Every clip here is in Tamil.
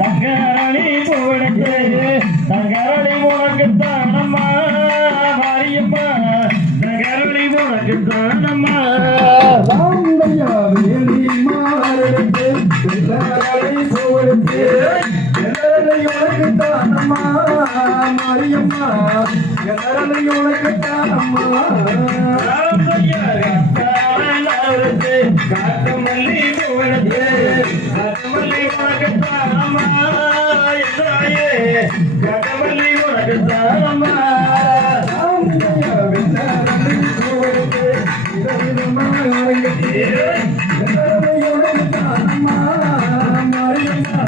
தங்கரளி போடுத்து தங்கரளி உனக்கு தானம்மா மாரியம்மா தங்கரளி உனக்கு தானம்மா ராமையா வேலி மாறெடுத்து தங்கரளி போடுத்து தங்கரளி உனக்கு தானம்மா மாரியம்மா தங்கரளி உனக்கு தானம்மா ராமையா காட்டு மல்லி போடுத்து காட்டுமல்லி உனக்கு தானம்மா தாயே காட்டுமல்லி உனக்கு தானம்மா ராமையா வேலி போடுத்து விதவிதமா உனக்கு தங்கரளி உனக்கு தானம்மா மாரியம்மா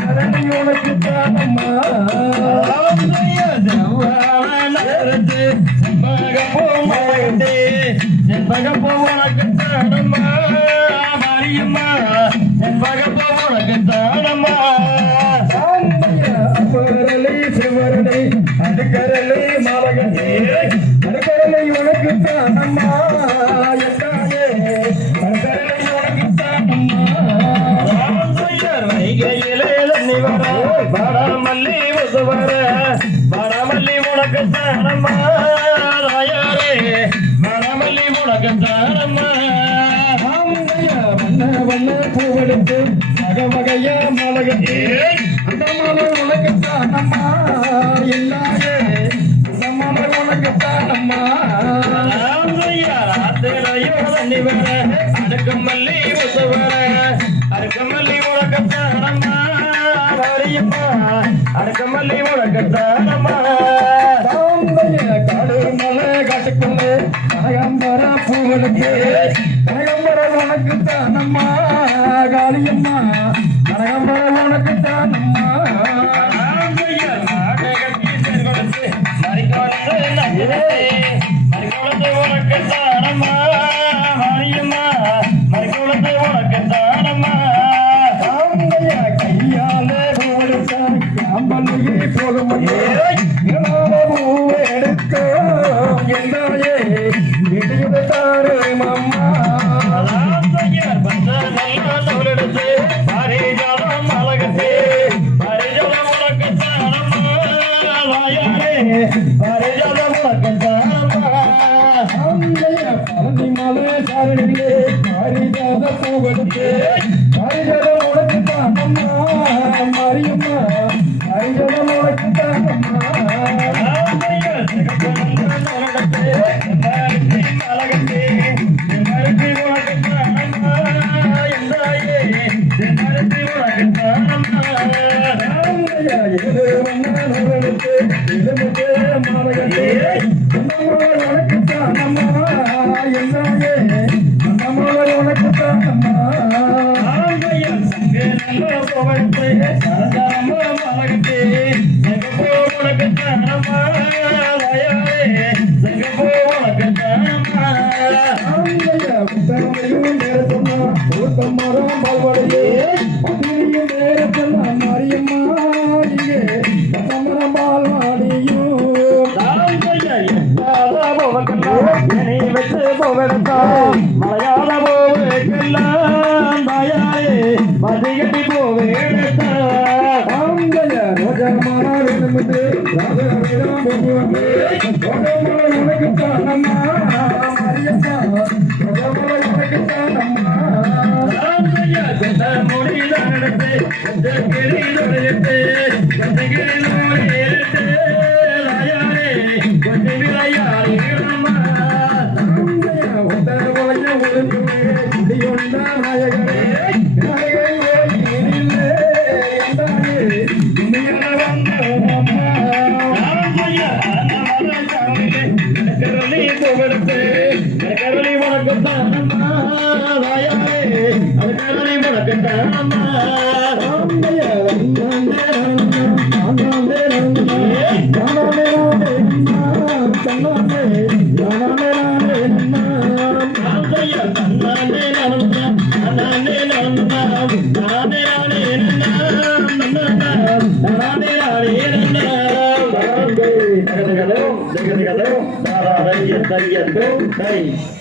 தங்கரளி உனக்கு தானம்மா செண்பகப்பூ உனக்கு தானம்மா மாரியம்மா செண்பகப்பூ உனக்கு தானம்மா அப்பரலை சிவரலை அடுக்கரலை மாலகனே அடுக்கரலை உனக்கு தானம்மா எத்தாயே அடுக்கரலை உனக்கு தானம்மா வைகையிலே தண்ணி வர பாடாமல்லி ஒசு வர பாடாமல்லி உனக்கு தானம்மா ராயாரே பாடாமல்லி உனக்கு தானம்மா வண்ண வண்ண பூவெடுத்து வகை வகையா மாலகனே அந்த மாலை உனக்கு தானம்மா எல்லாயே அந்த மாலை உனக்கு தானம்மா தண்ணி வர அடுக்கமல்லி ஒசு வர அடுக்கமல்லி உனக்கு தானம்மா மாரியம்மா அடுக்கமல்லி உனக்கு தானம்மா காடு மலை காட்டுக்குள்ளே கனகம்பர பூவெடுத்து கனகம்பர உனக்கு தானம்மா காளியம்மா கனகம்பர உனக்கு தானம்மா மறிக்குளத்து உனக்கு தானம்மா மாரியம்மா மறிக்குளத்து உனக்கு தானம்மா கையாலே பூவெடுத்த காம்பல்லையே போகும் பூவை எடுக்க எல்லாயே விடுதாரு மாமா பழனி மலை சாரணிலே பாரிஜாத பூவெடுத்து பாரிஜாத உனக்கு தானம்மா மாரியம்மா பாரிஜாத உனக்கு தானம்மா உனக்கு தானம்மா எல்லாயே அந்த மலை உனக்கு தானம்மா மரம் பால்வடையே பத்திரியும் நேரத்தெல்லாம் மாரியம்மா இங்கே மரம் பால்வாடியும் மலையாள போவேக்கெல்லாம் தாயாரே மதிகட்டி போவேடத்தா ரோஜாமான விரும்புது உனக்கு தானம்மா மாரியம்மா ரோஜாமலை உனக்கு தானம்மா முடித நடத்து கிளியிட்டு ராயாரே கொஞ்சம் விளையாடி கரளி உனக்கு தானம்மா ராயாரே அது கரளி உனக்கு தானம்மா Hey.